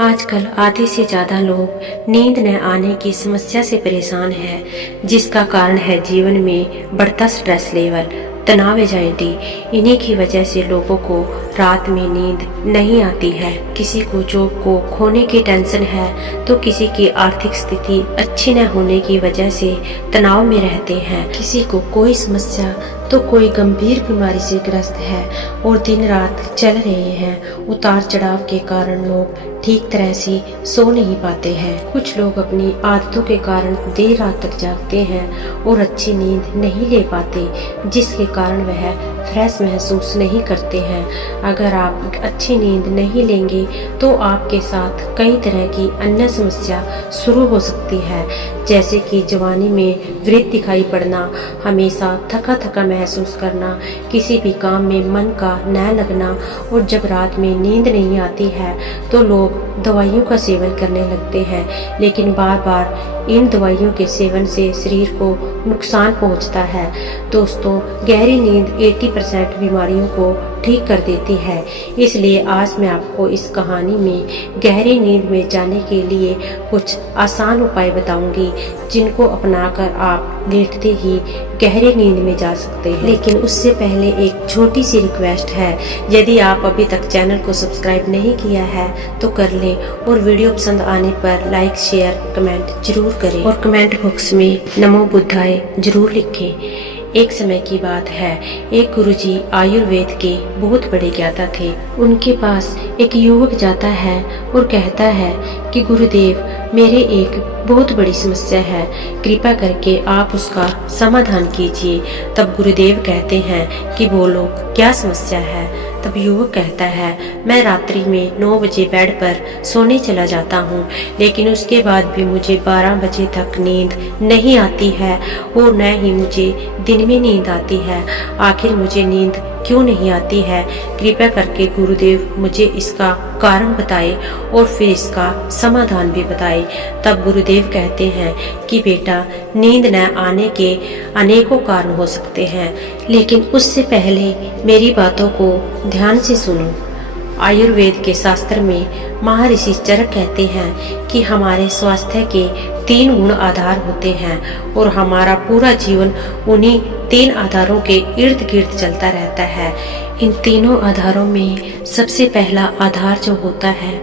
आजकल आधे से ज़्यादा लोग नींद न आने की समस्या से परेशान हैं, जिसका कारण है जीवन में बढ़ता स्ट्रेस लेवल, तनाव, एंजाइटी। इन्हीं की वजह से लोगों को रात में नींद नहीं आती है। किसी को जॉब को खोने की टेंशन है, तो किसी की आर्थिक स्थिति अच्छी न होने की वजह से तनाव में रहते हैं। किसी को कोई समस्या तो कोई गंभीर बीमारी से ग्रस्त है और दिन रात चल रहे हैं। उतार चढ़ाव के कारण लोग ठीक तरह से सो नहीं पाते हैं। कुछ लोग अपनी आदतों के कारण देर रात तक जागते हैं और अच्छी नींद नहीं ले पाते, जिसके कारण वह फ्रेश महसूस नहीं करते हैं। अगर आप अच्छी नींद नहीं लेंगे तो आपके साथ कई तरह की अन्य समस्या शुरू हो सकती है, जैसे कि जवानी में वृद्ध दिखाई पड़ना, हमेशा थका थका महसूस करना, किसी भी काम में मन का न लगना। और जब रात में नींद नहीं आती है तो लोग दवाइयों का सेवन करने लगते हैं, लेकिन बार बार इन दवाइयों के सेवन से शरीर को नुकसान पहुंचता है। दोस्तों, गहरी नींद 80% बीमारियों को ठीक कर देती है। इसलिए आज मैं आपको इस कहानी में गहरी नींद में जाने के लिए कुछ आसान उपाय बताऊंगी, जिनको अपनाकर आप लेटते ही गहरी नींद में जा सकते हैं। लेकिन उससे पहले एक छोटी सी रिक्वेस्ट है, यदि आप अभी तक चैनल को सब्सक्राइब नहीं किया है तो कर लें, और वीडियो पसंद आने पर लाइक, शेयर, कमेंट जरूर करें, और कमेंट बॉक्स में नमो बुद्धाय जरूर लिखें। एक समय की बात है, एक गुरुजी आयुर्वेद के बहुत बड़े ज्ञाता थे। उनके पास एक युवक जाता है और कहता है कि गुरुदेव, मेरे एक बहुत बड़ी समस्या है, कृपा करके आप उसका समाधान कीजिए। तब गुरुदेव कहते हैं कि बोलो, क्या समस्या है। तब युवक कहता है, मैं रात्रि में 9 बजे बेड पर सोने चला जाता हूँ, लेकिन उसके बाद भी मुझे 12 बजे तक नींद नहीं आती है और न ही मुझे दिन में नींद आती है। आखिर मुझे नींद क्यों नहीं आती है? कृपया करके गुरुदेव मुझे इसका कारण बताए और फिर इसका समाधान भी बताए। तब गुरुदेव कहते हैं कि बेटा, नींद न आने के अनेकों कारण हो सकते हैं, लेकिन उससे पहले मेरी बातों को ध्यान से सुनो। आयुर्वेद के शास्त्र में महर्षि चरक कहते हैं कि हमारे स्वास्थ्य के 3 गुण आधार होते हैं और हमारा पूरा जीवन उन्हीं 3 आधारों के इर्द गिर्द चलता रहता है। इन तीनों आधारों में सबसे पहला आधार जो होता है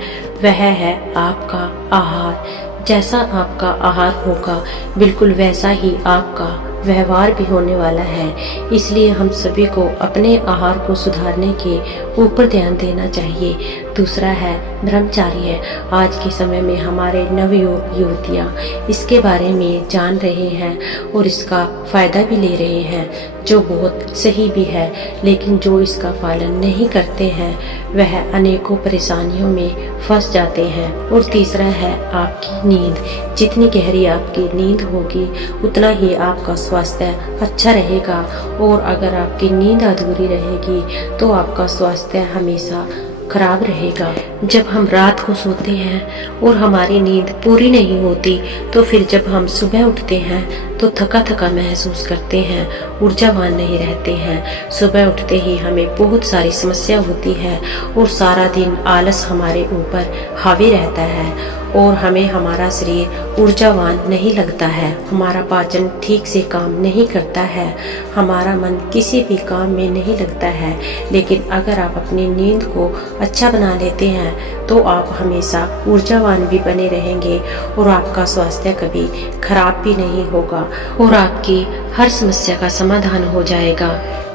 वह है आपका आहार। जैसा आपका आहार होगा, बिल्कुल वैसा ही आपका व्यवहार भी होने वाला है। इसलिए हम सभी को अपने आहार को सुधारने के ऊपर ध्यान देना चाहिए। दूसरा है ब्रह्मचर्य। आज के समय में हमारे नवयुवक युवतियाँ इसके बारे में जान रहे हैं और इसका फायदा भी ले रहे हैं, जो बहुत सही भी है। लेकिन जो इसका पालन नहीं करते हैं वह अनेकों परेशानियों में फंस जाते हैं। और तीसरा है आपकी नींद। जितनी गहरी आपकी नींद होगी उतना ही आपका स्वास्थ्य अच्छा रहेगा, और अगर आपकी नींद अधूरी रहेगी तो आपका स्वास्थ्य हमेशा खराब रहेगा। जब हम रात को सोते हैं और हमारी नींद पूरी नहीं होती, तो फिर जब हम सुबह उठते हैं तो थका थका महसूस करते हैं, ऊर्जावान नहीं रहते हैं। सुबह उठते ही हमें बहुत सारी समस्या होती है और सारा दिन आलस हमारे ऊपर हावी रहता है और हमें हमारा शरीर ऊर्जावान नहीं लगता है। हमारा पाचन ठीक से काम नहीं करता है, हमारा मन किसी भी काम में नहीं लगता है। लेकिन अगर आप अपनी नींद को अच्छा बना लेते हैं तो आप हमेशा ऊर्जावान भी बने रहेंगे और आपका स्वास्थ्य कभी खराब भी नहीं होगा और आपकी हर समस्या का समाधान हो जाएगा।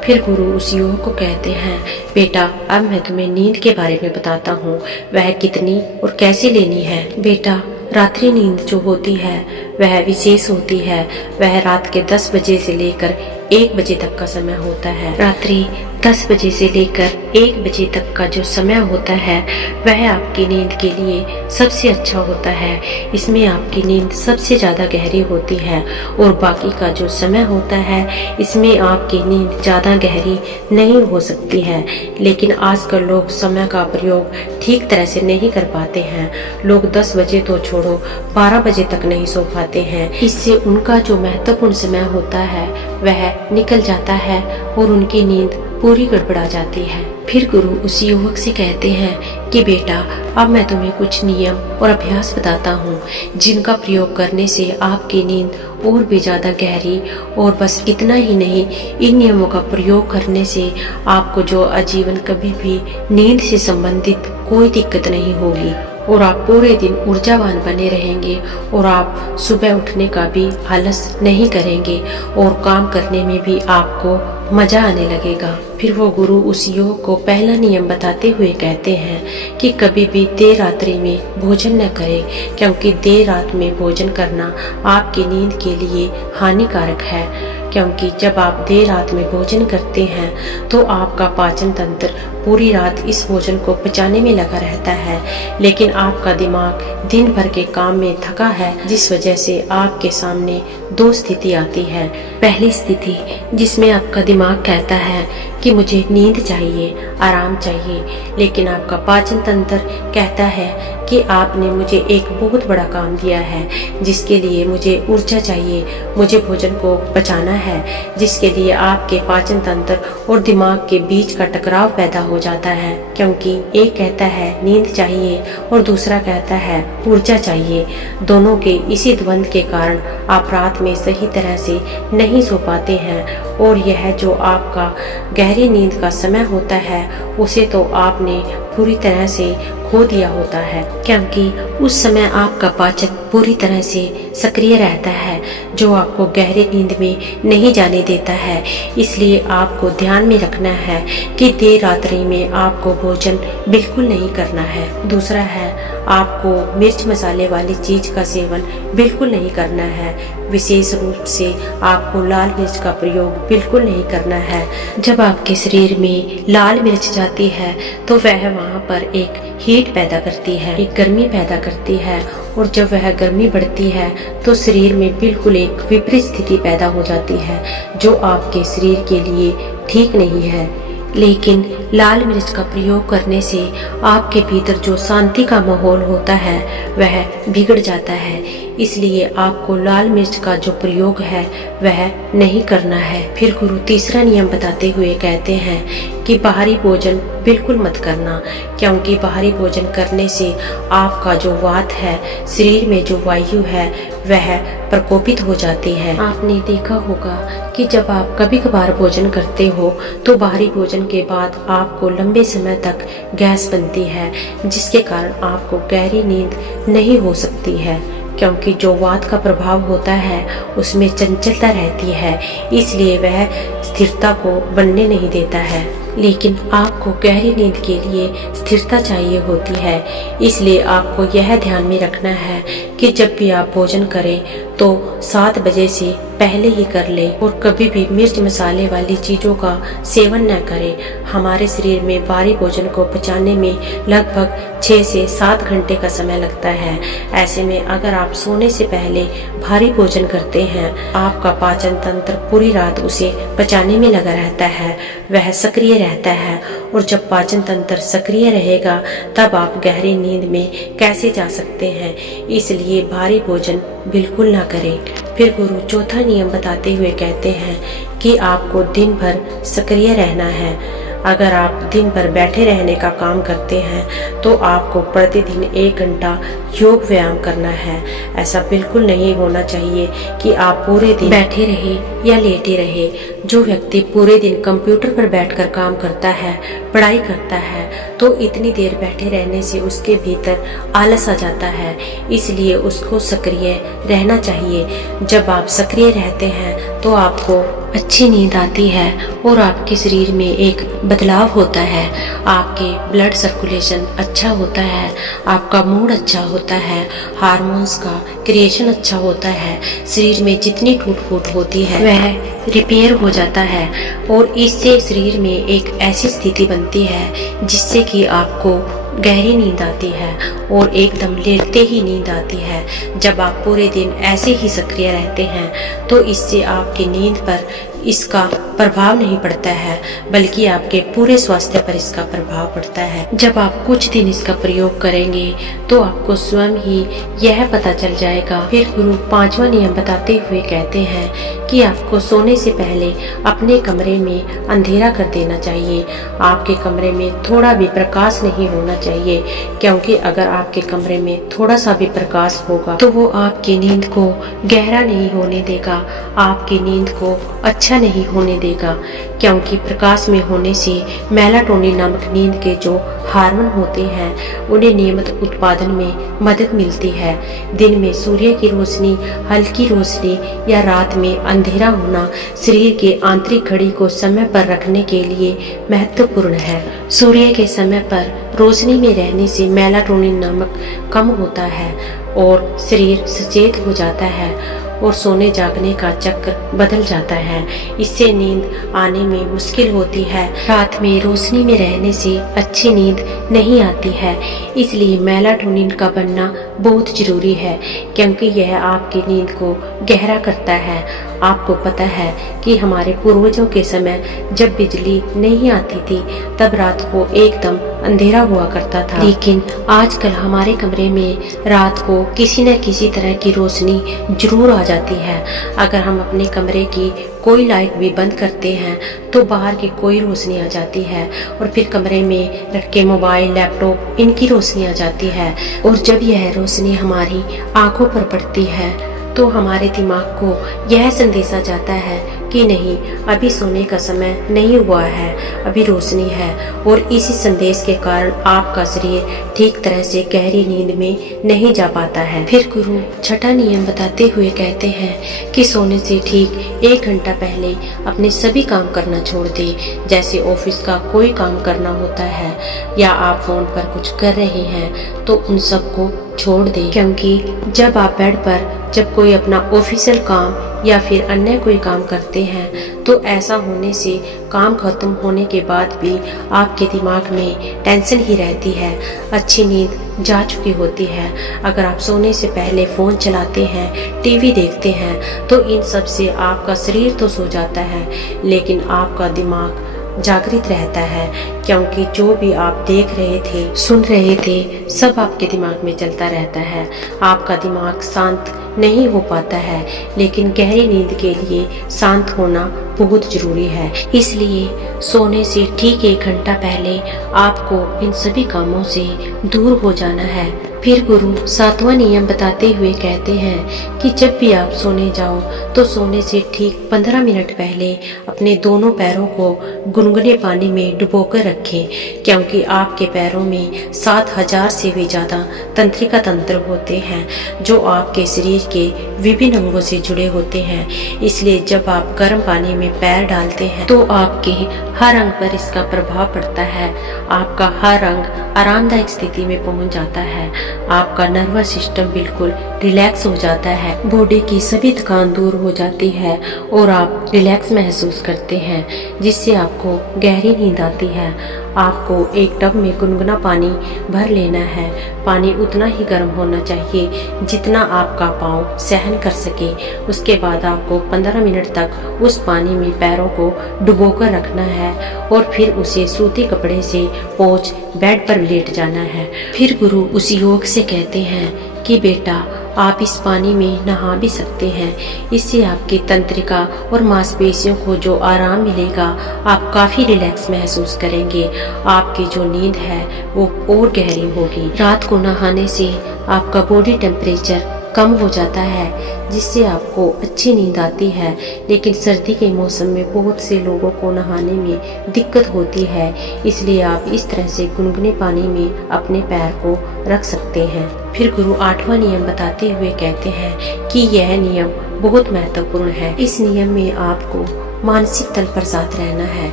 फिर गुरु उस युवक को कहते हैं, बेटा, अब मैं तुम्हें नींद के बारे में बताता हूँ, वह कितनी और कैसे लेनी है। बेटा, रात्रि नींद जो होती है वह विशेष होती है। वह रात के 10 बजे से लेकर 1 बजे तक का समय होता है। रात्रि 10 बजे से लेकर 1 बजे तक का जो समय होता है वह आपकी नींद के लिए सबसे अच्छा होता है। इसमें आपकी नींद सबसे ज़्यादा गहरी होती है और बाकी का जो समय होता है इसमें आपकी नींद ज़्यादा गहरी नहीं हो सकती है। लेकिन आजकल लोग समय का प्रयोग ठीक तरह से नहीं कर पाते हैं। लोग 10 बजे तो छोड़ो 12 बजे तक नहीं सो पाते हैं। इससे उनका जो महत्वपूर्ण समय होता है वह निकल जाता है और उनकी नींद पूरी गड़बड़ा जाती है। फिर गुरु उस युवक से कहते हैं कि बेटा, अब मैं तुम्हें कुछ नियम और अभ्यास बताता हूँ जिनका प्रयोग करने से आपकी नींद और भी ज्यादा गहरी, और बस इतना ही नहीं, इन नियमों का प्रयोग करने से आपको जो आजीवन कभी भी नींद से संबंधित कोई दिक्कत नहीं होगी और आप पूरे दिन ऊर्जावान बने रहेंगे और आप सुबह उठने का भी आलस नहीं करेंगे और काम करने में भी आपको मजा आने लगेगा। फिर वो गुरु उस युवक को पहला नियम बताते हुए कहते हैं कि कभी भी देर रात्रि में भोजन न करें, क्योंकि देर रात में भोजन करना आपकी नींद के लिए हानिकारक है। क्योंकि जब आप देर रात में भोजन करते हैं तो आपका पाचन तंत्र पूरी रात इस भोजन को पचाने में लगा रहता है, लेकिन आपका दिमाग दिन भर के काम में थका है, जिस वजह से आपके सामने दो स्थिति आती है। पहली स्थिति जिसमें आपका दिमाग कहता है कि मुझे नींद चाहिए, आराम चाहिए, लेकिन आपका पाचन तंत्र कहता है कि आपने मुझे एक बहुत बड़ा काम दिया है जिसके लिए मुझे ऊर्जा चाहिए, मुझे भोजन को पचाना है, जिसके लिए आपके पाचन तंत्र और दिमाग के बीच का टकराव पैदा हो जाता है। क्योंकि एक कहता है नींद चाहिए और दूसरा कहता है ऊर्जा चाहिए। दोनों के इसी द्वंद के कारण आप रात में सही तरह से नहीं सो पाते हैं और यह जो आपका गहरी नींद का समय होता है उसे तो आपने पूरी तरह से खो दिया होता है, क्योंकि उस समय आपका पाचन पूरी तरह से सक्रिय रहता है जो आपको गहरी नींद में नहीं जाने देता है। इसलिए आपको ध्यान में रखना है कि देर रात्रि में आपको भोजन बिल्कुल नहीं करना है। दूसरा है, आपको मिर्च मसाले वाली चीज का सेवन बिल्कुल नहीं करना है। विशेष रूप से आपको लाल मिर्च का प्रयोग बिल्कुल नहीं करना है। जब आपके शरीर में लाल मिर्च जाती है तो वह वहाँ पर एक हीट पैदा करती है, एक गर्मी पैदा करती है, और जब वह गर्मी बढ़ती है तो शरीर में बिल्कुल एक विपरीत स्थिति पैदा हो जाती है जो आपके शरीर के लिए ठीक नहीं है। लेकिन लाल मिर्च का प्रयोग करने से आपके भीतर जो शांति का माहौल होता है वह बिगड़ जाता है। इसलिए आपको लाल मिर्च का जो प्रयोग है वह नहीं करना है। फिर गुरु तीसरा नियम बताते हुए कहते हैं कि बाहरी भोजन बिल्कुल मत करना, क्योंकि बाहरी भोजन करने से आपका जो वात है, शरीर में जो वायु है वह प्रकोपित हो जाती है। आपने देखा होगा कि जब आप कभी कभार भोजन करते हो तो बाहरी भोजन के बाद आपको लंबे समय तक गैस बनती है, जिसके कारण आपको गहरी नींद नहीं हो सकती है, क्योंकि जो वात का प्रभाव होता है उसमें चंचलता रहती है, इसलिए वह स्थिरता को बनने नहीं देता है। लेकिन आपको गहरी नींद के लिए स्थिरता चाहिए होती है, इसलिए आपको यह ध्यान में रखना है कि जब भी आप भोजन करें तो 7 बजे से पहले ही कर लें और कभी भी मिर्च मसाले वाली चीजों का सेवन न करें। हमारे शरीर में भारी भोजन को पचाने में लगभग 6 से 7 घंटे का समय लगता है। ऐसे में अगर आप सोने से पहले भारी भोजन करते हैं, आपका पाचन तंत्र पूरी रात उसे पचाने में लगा रहता है, वह सक्रिय रहता है, और जब पाचन तंत्र सक्रिय रहेगा तब आप गहरी नींद में कैसे जा सकते हैं। इसलिए भारी भोजन बिल्कुल ना करें। फिर गुरु चौथा नियम बताते हुए कहते हैं कि आपको दिन भर सक्रिय रहना है। अगर आप दिन भर बैठे रहने का काम करते हैं तो आपको प्रतिदिन 1 घंटा योग व्यायाम करना है। ऐसा बिल्कुल नहीं होना चाहिए कि आप पूरे दिन बैठे रहे या लेटे रहे। जो व्यक्ति पूरे दिन कंप्यूटर पर बैठकर काम करता है, पढ़ाई करता है, तो इतनी देर बैठे रहने से उसके भीतर आलस आ जाता है, इसलिए उसको सक्रिय रहना चाहिए। जब आप सक्रिय रहते हैं तो आपको अच्छी नींद आती है और आपके शरीर में एक बदलाव होता है, आपके ब्लड सर्कुलेशन अच्छा होता है, आपका मूड अच्छा होता है, हार्मोन्स का क्रिएशन अच्छा होता है, शरीर में जितनी टूट फूट होती है वह रिपेयर हो जाता है, और इससे शरीर में एक ऐसी स्थिति बनती है जिससे कि आपको गहरी नींद आती है और एकदम लेटते ही नींद आती है। जब आप पूरे दिन ऐसे ही सक्रिय रहते हैं तो इससे आपकी नींद पर इसका प्रभाव नहीं पड़ता है, बल्कि आपके पूरे स्वास्थ्य पर इसका प्रभाव पड़ता है। जब आप कुछ दिन इसका प्रयोग करेंगे तो आपको स्वयं ही यह पता चल जाएगा। फिर गुरु 5वां नियम बताते हुए कहते हैं कि आपको सोने से पहले अपने कमरे में अंधेरा कर देना चाहिए। आपके कमरे में थोड़ा भी प्रकाश नहीं होना चाहिए, क्योंकि अगर आपके कमरे में थोड़ा सा भी प्रकाश होगा तो वो आपकी नींद को गहरा नहीं होने देगा, आपकी नींद को अच्छा नहीं होने देगा। क्योंकि प्रकाश में होने से मेलाटोनिन नामक नींद के जो हार्मोन होते हैं उन्हें नियमित उत्पादन में मदद मिलती है। दिन में सूर्य की रोशनी, हल्की रोशनी या रात में अंधेरा होना शरीर के आंतरिक घड़ी को समय पर रखने के लिए महत्वपूर्ण है। सूर्य के समय पर रोशनी में रहने से मेलाटोनिन नामक कम होता है और शरीर सचेत हो जाता है और सोने जागने का चक्र बदल जाता है। इससे नींद आने में मुश्किल होती है। रात में रोशनी में रहने से अच्छी नींद नहीं आती है, इसलिए मेलाटोनिन का बनना बहुत जरूरी है, क्योंकि यह आपकी नींद को गहरा करता है। आपको पता है कि हमारे पूर्वजों के समय जब बिजली नहीं आती थी तब रात को एकदम अंधेरा हुआ करता था, लेकिन आजकल हमारे कमरे में रात को किसी न किसी तरह की रोशनी जरूर आ जाती है। अगर हम अपने कमरे की कोई लाइट भी बंद करते हैं तो बाहर की कोई रोशनी आ जाती है और फिर कमरे में रखे मोबाइल, लैपटॉप, इनकी रोशनी आ जाती है। और जब यह रोशनी हमारी आंखों पर पड़ती है तो हमारे दिमाग को यह संदेशा जाता है कि नहीं, अभी सोने का समय नहीं हुआ है, अभी रोशनी है। और इसी संदेश के कारण आपका शरीर ठीक तरह से गहरी नींद में नहीं जा पाता है। फिर गुरु छठा नियम बताते हुए कहते हैं कि सोने से ठीक 1 घंटा पहले अपने सभी काम करना छोड़ दे। जैसे ऑफिस का कोई काम करना होता है या आप फोन पर कुछ कर रहे हैं तो उन सबको छोड़ दें, क्योंकि जब आप बेड पर जब कोई अपना ऑफिशियल काम या फिर अन्य कोई काम करते हैं तो ऐसा होने से काम खत्म होने के बाद भी आपके दिमाग में टेंशन ही रहती है, अच्छी नींद जा चुकी होती है। अगर आप सोने से पहले फोन चलाते हैं, टीवी देखते हैं तो इन सब से आपका शरीर तो सो जाता है लेकिन आपका दिमाग जागृत रहता है, क्योंकि जो भी आप देख रहे थे, सुन रहे थे, सब आपके दिमाग में चलता रहता है। आपका दिमाग शांत नहीं हो पाता है, लेकिन गहरी नींद के लिए शांत होना बहुत जरूरी है। इसलिए सोने से ठीक 1 घंटा पहले आपको इन सभी कामों से दूर हो जाना है। फिर गुरु 7वां नियम बताते हुए कहते हैं कि जब भी आप सोने जाओ तो सोने से ठीक 15 मिनट पहले अपने दोनों पैरों को गुनगुने पानी में डुबोकर रखें, क्योंकि आपके पैरों में 7000 से भी ज्यादा तंत्रिका तंत्र होते हैं जो आपके शरीर के विभिन्न अंगों से जुड़े होते हैं। इसलिए जब आप गर्म पानी में पैर डालते हैं तो आपके हर अंग पर इसका प्रभाव पड़ता है। आपका हर अंग आरामदायक स्थिति में पहुंच जाता है, आपका नर्वस सिस्टम बिल्कुल रिलैक्स हो जाता है, बॉडी की सभी थकान दूर हो जाती है और आप रिलैक्स महसूस करते हैं, जिससे आपको गहरी नींद आती है। आपको एक टब में गुनगुना पानी भर लेना है। पानी उतना ही गर्म होना चाहिए जितना आपका पाँव सहन कर सके। उसके बाद आपको 15 मिनट तक उस पानी में पैरों को डुबोकर रखना है और फिर उसे सूती कपड़े से पोंछ बेड पर लेट जाना है। फिर गुरु उस योग से कहते हैं कि बेटा, आप इस पानी में नहा भी सकते हैं। इससे आपकी तंत्रिका और मांसपेशियों को जो आराम मिलेगा, आप काफी रिलैक्स महसूस करेंगे। आपकी जो नींद है वो और गहरी होगी। रात को नहाने से आपका बॉडी टेम्परेचर कम हो जाता है, जिससे आपको अच्छी नींद आती है। लेकिन सर्दी के मौसम में बहुत से लोगों को नहाने में दिक्कत होती है, इसलिए आप इस तरह से गुनगुने पानी में अपने पैर को रख सकते हैं। फिर गुरु 8वां नियम बताते हुए कहते हैं कि यह नियम बहुत महत्वपूर्ण है। इस नियम में आपको मानसिक तल पर साथ रहना है,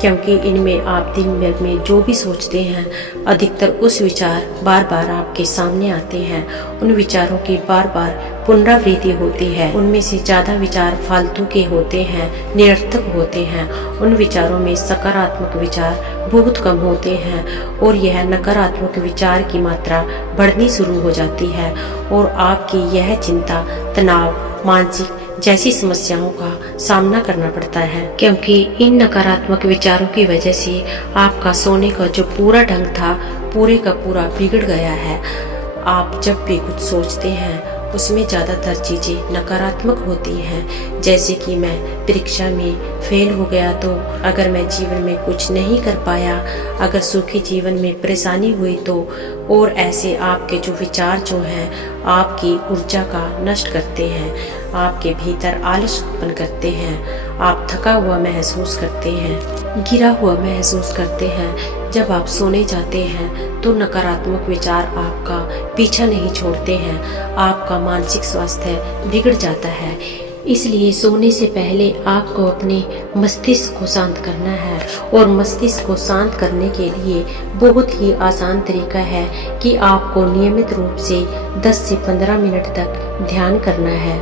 क्योंकि इनमें आप दिन भर में जो भी सोचते हैं, अधिकतर उस विचार बार बार आपके सामने आते हैं। उन विचारों की बार बार पुनरावृत्ति होती है। उनमें से ज्यादा विचार फालतू के होते हैं, निरर्थक होते हैं। उन विचारों में सकारात्मक विचार बहुत कम होते हैं और यह नकारात्मक विचार की मात्रा बढ़नी शुरू हो जाती है और आपकी यह चिंता, तनाव, मानसिक जैसी समस्याओं का सामना करना पड़ता है, क्योंकि इन नकारात्मक विचारों की वजह से आपका सोने का जो पूरा ढंग था पूरे का पूरा बिगड़ गया है। आप जब भी कुछ सोचते हैं उसमें ज़्यादातर चीज़ें नकारात्मक होती हैं। जैसे कि मैं परीक्षा में फेल हो गया तो, अगर मैं जीवन में कुछ नहीं कर पाया, अगर सुखी जीवन में परेशानी हुई तो, और ऐसे आपके जो विचार जो हैं आपकी ऊर्जा का नष्ट करते हैं, आपके भीतर आलस उत्पन्न करते हैं, आप थका हुआ महसूस करते हैं, गिरा हुआ महसूस करते हैं। जब आप सोने जाते हैं तो नकारात्मक विचार आपका पीछा नहीं छोड़ते हैं, आपका मानसिक स्वास्थ्य बिगड़ जाता है। इसलिए सोने से पहले आपको अपने मस्तिष्क को शांत करना है, और मस्तिष्क को शांत करने के लिए बहुत ही आसान तरीका है कि आपको नियमित रूप से 10 से 15 मिनट तक ध्यान करना है।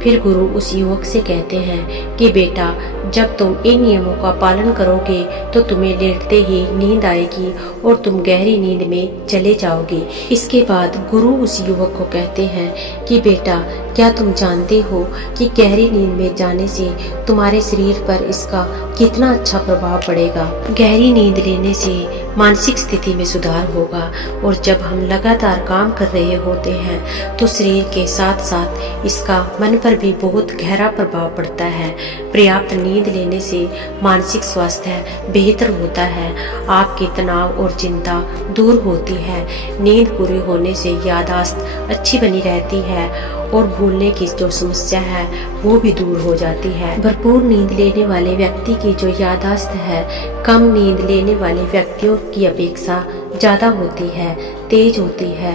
फिर गुरु उस युवक से कहते हैं कि बेटा, जब तुम इन नियमों का पालन करोगे तो तुम्हें लेटते ही नींद आएगी और तुम गहरी नींद में चले जाओगे। इसके बाद गुरु उस युवक को कहते हैं कि बेटा, क्या तुम जानते हो कि गहरी नींद में जाने से तुम्हारे शरीर पर इसका कितना अच्छा प्रभाव पड़ेगा। गहरी नींद लेने से मानसिक स्थिति में सुधार होगा, और जब हम लगातार काम कर रहे होते हैं तो शरीर के साथ साथ इसका मन पर भी बहुत गहरा प्रभाव पड़ता है। पर्याप्त नींद लेने से मानसिक स्वास्थ्य बेहतर होता है, आपके तनाव और चिंता दूर होती है। नींद पूरी होने से याददाश्त अच्छी बनी रहती है, और भूलने की जो समस्या है वो भी दूर हो जाती है। भरपूर नींद लेने वाले व्यक्ति की जो याददाश्त है कम नींद लेने वाले व्यक्तियों की अपेक्षा ज़्यादा होती है, तेज होती है,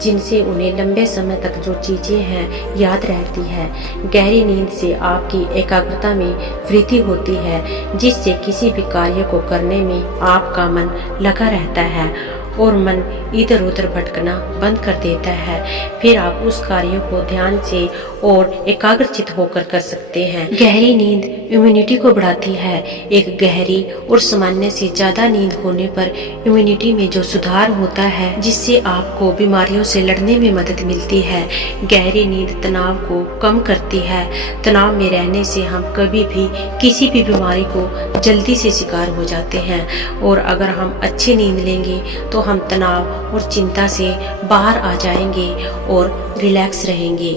जिनसे उन्हें लंबे समय तक जो चीज़ें हैं याद रहती है। गहरी नींद से आपकी एकाग्रता में वृद्धि होती है, जिससे किसी भी कार्य को करने में आपका मन लगा रहता है और मन इधर उधर भटकना बंद कर देता है। फिर आप उस कार्य को ध्यान से और एकाग्रचित होकर कर सकते हैं। गहरी नींद इम्यूनिटी को बढ़ाती है। एक गहरी और सामान्य से ज्यादा नींद होने पर इम्यूनिटी में जो सुधार होता है, जिससे आपको बीमारियों से लड़ने में मदद मिलती है। गहरी नींद तनाव को कम करती है। तनाव में रहने से हम कभी भी किसी भी बीमारी को जल्दी से शिकार हो जाते हैं, और अगर हम अच्छी नींद लेंगे तो हम तनाव और चिंता से बाहर आ जाएंगे और रिलैक्स रहेंगे।